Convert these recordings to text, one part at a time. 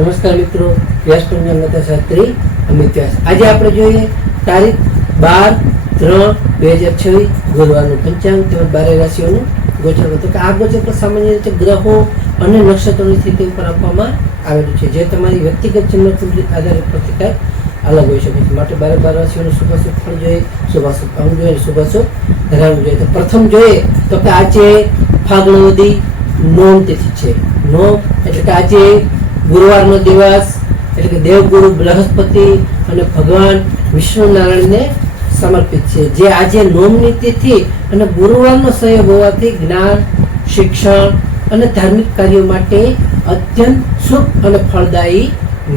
નમસ્કાર મિત્રો, વ્યાસ પંચાંગ શાસ્ત્રી અમિત વ્યાસ. આજે આપણે જોઈએ તારીખ 12/3/2026 ગુરુવારનું પંચાંગ તેમજ 12 રાશિઓનું ગોચર. તો કે આ ગોચર પર સામાન્ય રીતે ગ્રહો અને નક્ષત્રોની સ્થિતિ ઉપર આપવામાં આવેલું છે, જે તમારી વ્યક્તિગત જન્મ કુંડળી આધારિત પ્રતિ કાંઈક અલગ હોઈ શકે છે. માટે 12 રાશિઓનું શુભાશુભ ફળ જોઈએ, શુભાશુભ અંગ જોઈએ, શુભાશુભ ધરાવવું જોઈએ. તો પ્રથમ જોઈએ તો કે આજે ફાગણવદી નોમ તિથિ છે. નોમ એટલે કે આજે ગુરુવારનો દિવસ, એટલે કે દેવગુરુ બૃહસ્પતિ અને ભગવાન વિષ્ણુ નારાયણને સમર્પિત છે. જે આજે નોમની તિથિ અને ગુરુવારનો સંયોગ હોવાથી જ્ઞાન, શિક્ષણ અને ધાર્મિક કાર્યો માટે અત્યંત શુભ અને ફળદાયી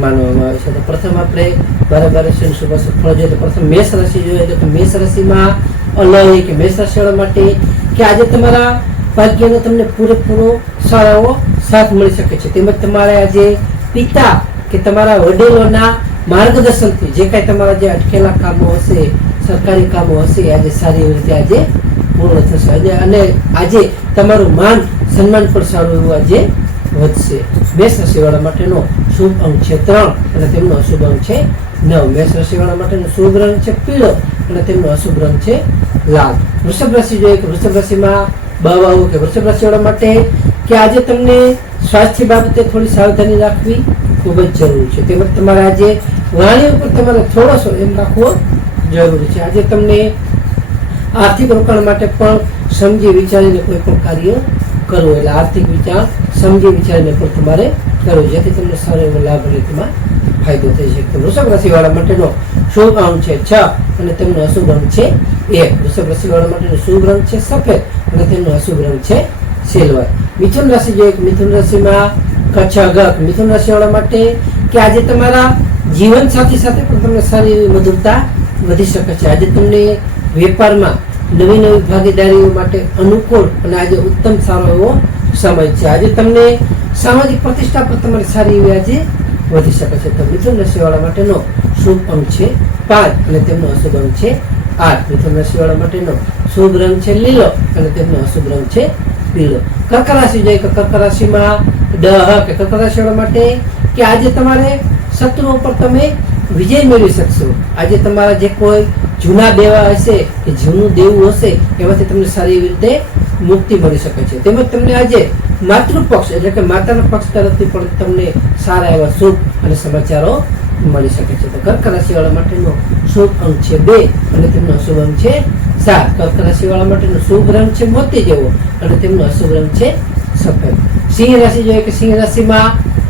માનવામાં આવે છે. તો પ્રથમ આપણે 12 રાશિનું શુભાશુભ ફળ જોઈએ. તો પ્રથમ મેષ રાશિ જોઈએ. તો મેષ રાશિમાં અલય કે મેષ રાશિવાળા માટે કે આજે તમારા ભાગ્યનો તમને પૂરેપૂરો સારો સાથ મળી શકે છે. તેમજ તમારે આજે પિતા કે તમારા વડીલોના માર્ગદર્શનથી જે કાંઈ તમારા જે અટકેલા કામો હશે, સરકારી કામો હશે, આજે સારી રીતે આજે પૂર્ણ થશે. અને આજે તમારું માન સન્માન પણ સારું એવું આજે વધશે. મેષ રાશિવાળા માટેનો શુભ અંક છે 3 અને તેમનો અશુભ અંક છે 9. મેષ રાશિવાળા માટેનો શુભ રંગ છે પીળો અને તેમનો અશુભ રંગ છે લાલ. વૃષભ રાશિ જોઈએ કે વૃષભ રાશિમાં બાવાઓ કે વૃષભ રાશિવાળા માટે કે આજે તમને સ્વાસ્થ્ય બાબતે થોડી સાવધાની રાખવી ખૂબ જ જરૂરી છે. તેમજ તમારે આજે વાણી ઉપર તમારે થોડો એમ રાખવો જરૂરી છે. આજે તમને આર્થિક રોકાણ માટે પણ સમજી વિચારીને કોઈ પણ કાર્ય કરવું, એટલે આર્થિક વિચાર સમજી વિચારીને પણ તમારે કરવું, જેથી તમને સારો એવો લાભ અને તેમાં ફાયદો થઈ શકે. વૃષભ રાશિવાળા માટેનો શુભ અંક છે 6 અને તેમનો અશુભ અંક છે 1. વૃષભ રાશિવાળા માટેનો શુભ રંગ છે સફેદ અને તેમનો અશુભ રંગ છે સિલ્વર. મિથુન રાશિ જોઈએ. મિથુન રાશિમાં કચ્છ મિથુન રાશિવાળા માટે કે આજે તમારા જીવન સાથી સાથે પણ તમને સારી એવી મધુરતા વધી શકે છે. આજે તમને વેપારમાં નવી નવી ભાગીદારીઓ માટે અનુકૂળ અને આજે ઉત્તમ સારો એવો સમય છે. આજે તમને સામાજિક પ્રતિષ્ઠા પર તમારી સારી એવી આજે વધી શકે છે. તો મિથુન રાશિવાળા માટેનો શુભ અંક છે 5 અને તેમનો અશુભ અંક છે 8. મિથુન રાશિવાળા માટેનો શુભ રંગ છે લીલો અને તેમનો અશુભ રંગ છે પીળો. કર્ક રાશિ જોઈએ કે કર્ક રાશિમાં કે કર્ક રાશિવાળા માટે કે આજે તમારે શત્રુઓ પર તમે વિજય મેળવી શકશો. આજે તમારા જે કોઈ જૂના દેવા હશે કે જૂનું દેવું હશે એમાંથી તમને સારી એવી રીતે મુક્તિ મળી શકે છે. તેમજ તમને આજે માતૃપક્ષ એટલે કે માતાના પક્ષ તરફથી પણ તમને સારા એવા શુભ અને સમાચારો મળી શકે છે. તો કર્ક રાશિવાળા માટેનો શુભ અંક છે 2 અને તેમનો અશુભ અંક છે 7. કર્ક રાશિવાળા માટેનો શુભ રંગ છે મોતી જેવો અને તેમનો અશુભ રંગ છે સફેદ. સિંહ રાશિ જોઈએ કે સિંહ રાશિમાં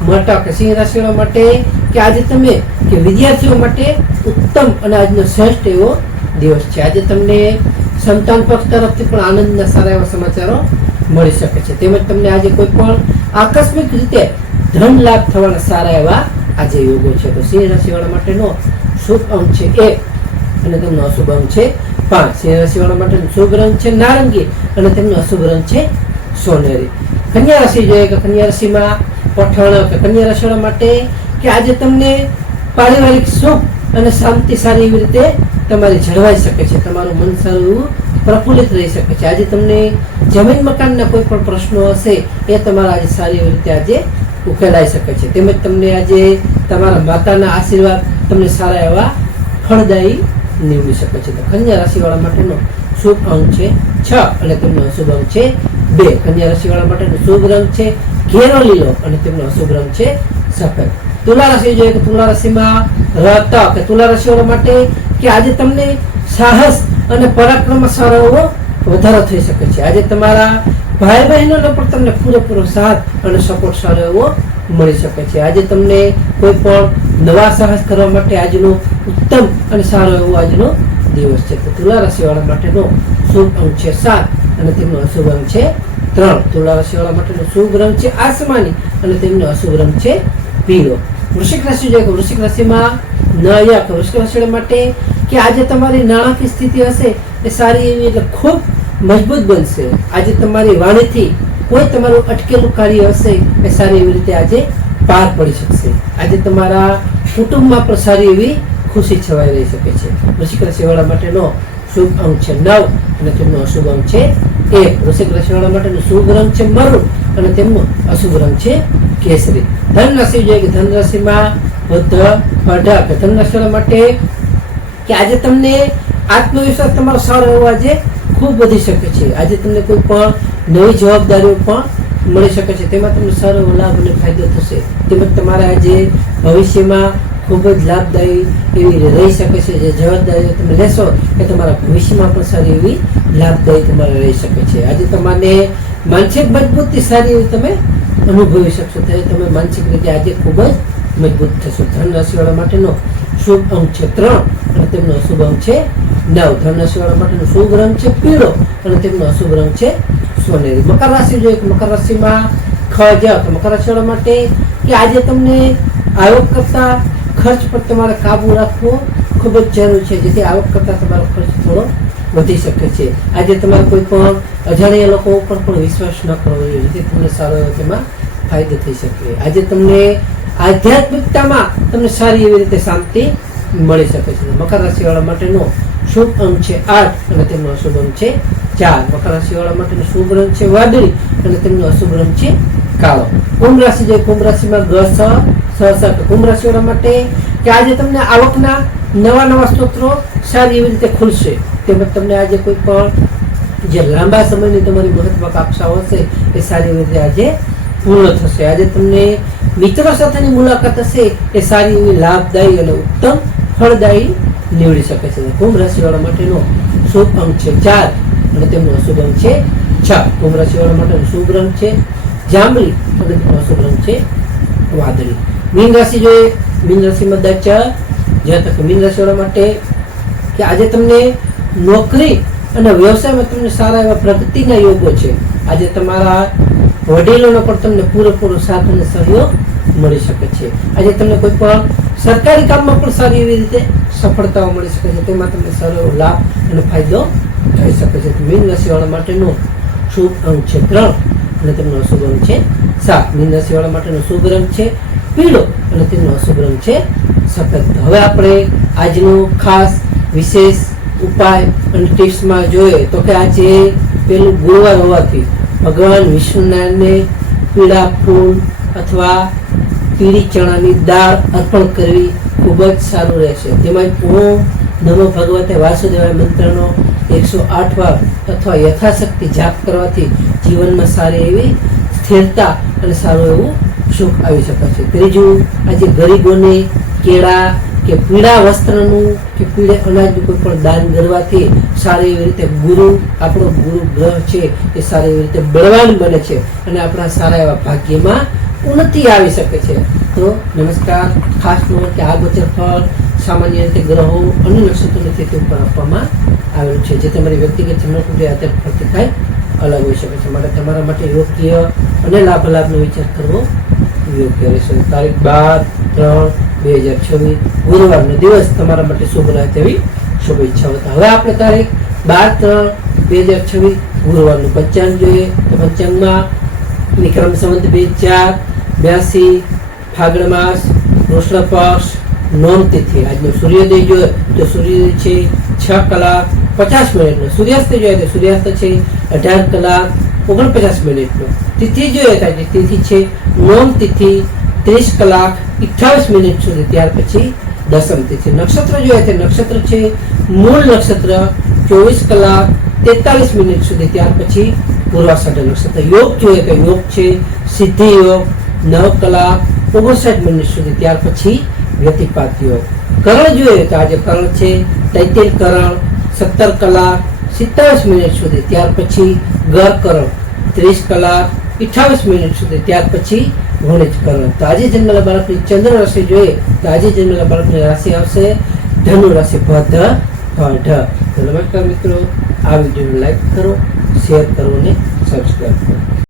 મટક. સિંહ રાશિવાળા માટે કે આજે તમે કે વિદ્યાર્થીઓ માટે ઉત્તમ અને આજનો શ્રેષ્ઠ એવો દિવસ છે. આજે તમને સંતાન પક્ષ તરફથી પણ આનંદના સારા એવા સમાચારો મળી શકે છે. તેમજ તમને આજે કોઈ પણ આકસ્મિક રીતે ધન લાભ થવાના સારા એવા આજે યોગો છે. તો સિંહ રાશિવાળા માટેનો શુભ અંક છે 1 અને તેમનો અશુભ અંક છે 5. સિંહ રાશિવાળા માટેનો શુભ રંગ છે નારંગી અને તેમનો અશુભ રંગ છે સોનેરી. કન્યા રાશિ જોઈએ કે કન્યા રાશિમાં પઠણ કે કન્યા રાશિવાળા માટે કે આજે તમને પારિવારિક સુખ અને શાંતિ સારી એવી રીતે તમારી જળવાઈ શકે છે. તમારું મન સારું પ્રફુલ્લિત રહી શકે છે. આજે તમને જમીન મકાનના કોઈ પણ પ્રશ્નો હશે એ તમારા આજે સારી એવી રીતે આજે ઉકેલાઈ શકે છે. તેમજ તમને આજે તમારા માતાના આશીર્વાદ તમને સારા એવા ફળદાયી નીવડી શકે છે. તો કન્યા રાશિવાળા માટેનો શુભ અંક છે 6 અને તેમનો અશુભ અંક છે 2. કન્યા રાશિવાળા માટેનો શુભ રંગ છે ઘેરો લીલો અને તેમનો અશુભ રંગ છે સફેદ. તુલા રાશિ જોઈએ કે તુલા રાશિમાં રત કે તુલા રાશિવાળા માટે કે આજે તમને સાહસ અને પરાક્રમમાં સારો એવો વધારો થઈ શકે છે. આજે તમારા ભાઈ બહેનોનો પણ તમને પૂરેપૂરો સાથ અને સપોર્ટ સારો એવો મળી શકે છે. આજે તમને કોઈ પણ નવા સાહસ કરવા માટે આજનો ઉત્તમ અને સારો એવો આજનો દિવસ છે. તો તુલા રાશિવાળા માટેનો શુભ અંક છે 7 અને તેમનો અશુભ અંક છે 3. તુલા રાશિવાળા માટેનો શુભ રંગ છે આસમાની અને તેમનો અશુભ રંગ છે પીળો. વૃશ્ચિક રાશિ જોઈએ કે વૃશ્ચિક રાશિમાં નાયક. વૃશ્ચિક રાશિ માટે કે આજે તમારી નાણાકીય સ્થિતિ હશે એ સારી એવી એટલે ખૂબ મજબૂત બનશે. આજે તમારી વાણીથી કોઈ તમારું અટકેલું કાર્ય હશે એ સારી એવી રીતે આજે પાર પડી શકશે. આજે તમારા કુટુંબમાં પણ સારી એવી ખુશી છવાઈ રહી શકે છે. વૃશ્ચિક રાશિવાળા માટેનો શુભ અંક છે 9 અને તેમનો અશુભ અંક છે 1. વૃશ્ચિક રાશિવાળા માટેનો શુભ રંગ છે મરૂન અને તેમનો અશુભ રંગ છે કેસરી. ધન રાશિ જોઈએ કે ધન રાશિમાં બુધ અઢાર. ધન રાશિ માટે કે આજે તમને આત્મવિશ્વાસ તમારો સારો એવો આજે ખૂબ વધી શકે છે. આજે તમને કોઈ પણ નવી જવાબદારીઓ પણ મળી શકે છે, તેમાં તમને સારો એવો લાભ અને ફાયદો થશે. તેમજ તમારે આજે ભવિષ્યમાં ખૂબ જ લાભદાયી એવી રહી શકે છે. જે જવાબદારીઓ તમે લેશો એ તમારા ભવિષ્યમાં પણ સારી એવી લાભદાયી તમારે રહી શકે છે. આજે તમારે માનસિક મજબૂતી સારી એવી તમે અનુભવી શકશો. ત્યારે તમે માનસિક રીતે આજે ખૂબ જ મજબૂત થશો. ધન રાશિવાળા માટેનો શુભ અંક છે 3 અને તેમનો અશુભ અંક છે 9. ધન રાશિવાળા માટેનો શુભ રંગ છે પીળો અને તેમનો અશુભ રંગ છે સોનેરી. મકર રાશિ જોઈએ કે મકર રાશિમાં ખજ. મકર રાશિવાળા માટે કે આજે તમને આવક કરતા ખર્ચ પર તમારે કાબુ રાખવો ખૂબ જ જરૂરી છે, જેથી આવક કરતા તમારો ખર્ચ થોડો વધી શકે છે. આજે તમારે કોઈ પણ અજાણ્યા લોકો ઉપર પણ વિશ્વાસ ન કરવો જોઈએ, જેથી તમને સારો એવો તેમાં ફાયદો થઈ શકે. આજે તમને આધ્યાત્મિકતામાં તમને સારી એવી રીતે શાંતિ મળી શકે છે. મકર રાશિવાળા માટેનો શુભ અંક છે 8 અને તેમનો અશુભ અંક છે 4. મકર રાશિવાળા માટેનો શુભ રંગ છે વાદળી અને તેમનો અશુભ રંગ છે કાળો. કુંભ રાશિ જે કુંભ રાશિમાં કુંભ રાશિવાળા માટે કે આજે તમને આવકના નવા સ્ત્રોતો સારી એવી રીતે ખુલશે. તેમજ તમને આજે કોઈ પણ જે લાંબા સમયની તમારી મહત્વાકાંક્ષાઓ હશે એ સારી એવી રીતે આજે પૂર્ણ થશે. આજે તમને મિત્રો સાથેની મુલાકાત હશે એ સારી એવી લાભદાયી અને ઉત્તમ ફળદાયી નીવડી શકે છે. કુંભ રાશિવાળા માટેનો શુભ અંક છે 4 અને તેમનો અશુભ અંક છે 6. કુંભ રાશિવાળા માટેનો શુભ રંગ છે જાંબલી અને તેમનો અશુભ રંગ છે વાદળી. મીન રાશિ જોઈએ. મીન રાશિમાં મીન રાશિવાળા માટે કે આજે તમને નોકરી અને વ્યવસાયમાં તમને સારા એવા પ્રગતિના યોગો છે. આજે તમારા વડીલોનો પણ તમને પૂરેપૂરો સાથ અને સહયોગ મળી શકે છે. આજે તમને કોઈ પણ સરકારી કામમાં પણ સારી એવી રીતે સફળતાઓ મળી શકે છે, તેમાં તમને સારો એવો લાભ અને ફાયદો થઈ શકે છે. મીન રાશિવાળા માટેનો શુભ અંક છે 3 અને તેમનો અશુભ અંક છે 7. મીન રાશિવાળા માટેનો શુભ રંગ છે પીળો અને તેમનો અશુભ રંગ છે સફેદ. હવે આપણે આજનો ખાસ વિશેષ ઉપાય અને ટિપ્સમાં જોઈએ તો કે આજે પેલું ગુરુવાર હોવાથી ભગવાન વિષ્ણુનારાયણને પીળા ફૂલ અથવા પીળી ચણાની દાળ અર્પણ કરવી ખૂબ જ સારું રહેશે. તેમાં ઓમ નમો ભગવતે વાસુદેવાય મંત્રનો 108 વાર અથવા યથાશક્તિ જાપ કરવાથી જીવનમાં સારી એવી સ્થિરતા અને સારું એવું સુખ આવી શકે છે. ત્રીજું, આજે ગરીબોને કેળા કે પીળા વસ્ત્રનું કે પીળે અનાજનું કોઈ પણ દાન કરવાથી સારી એવી રીતે આપણો ગુરુ ગ્રહ છે એ સારી એવી રીતે બળવાન બને છે અને આપણા સારા એવા ભાગ્યમાં ઉન્નતિ આવી શકે છે. તો નમસ્કાર. ખાસ નોંધ કે આ ગોચર ફળ સામાન્ય રીતે ગ્રહો અને નક્ષત્રોની સ્થિતિ ઉપર આપવામાં આવેલું છે, જે તમારી વ્યક્તિગત જન્મકુંડળી આધાર પરથી થાય અલગ હોઈ શકે છે. માટે તમારા માટે યોગ્ય અને લાભનો વિચાર કરવો યોગ્ય રહેશે. તારીખ 12/3/2026 ગુરુવારનો દિવસ તમારા માટે શુભ રહે તેવી શુભેચ્છાઓ. હવે આપણે તારીખ 12/3/2026 ગુરુવારનું પંચાંગ જોઈએ. તો પંચાંગમાં વિક્રમ સંવત 2082 ફાગણ માસ કૃષ્ણ પક્ષ નોમ તિથિ. આજનો સૂર્યોદય જોઈએ તો સૂર્યોદય છે 6:50 સૂર્યાસ્ત જોઈએ તો સૂર્યાસ્ત છે 18:49. તિથિ જોઈએ તો તિથિ છે નોમ તિથિ 30:28 સુધી. ત્યાર પછી દસમ તિથિ. નક્ષત્ર જોઈએ તો નક્ષત્ર છે મૂળ નક્ષત્ર 24:43 સુધી. ત્યાર પછી પૂર્વાષાઢ નક્ષત્ર. યોગ જોઈએ તો યોગ છે સિદ્ધિ યોગ 9:59 સુધી. ત્યાર પછી વ્યતિપાત યોગ. કરણ જોઈએ તો આજે કરણ છે તૈતિલ કરણ 17:27 સુધી. ત્યાર પછી ગર કરણ 30:28 સુધી. ત્યાર પછી વણિજ કરણ. તો આજે જન્મેલા બાળકની ચંદ્ર રાશિ જોઈએ તો આજે જન્મેલા બાળકની રાશિ આવશે ધનુ રાશિ ભદ્ર ઢ. તો નમસ્કાર મિત્રો, આ વિડીયોને લાઈક કરો, શેર કરો અને સબસ્ક્રાઈબ કરો.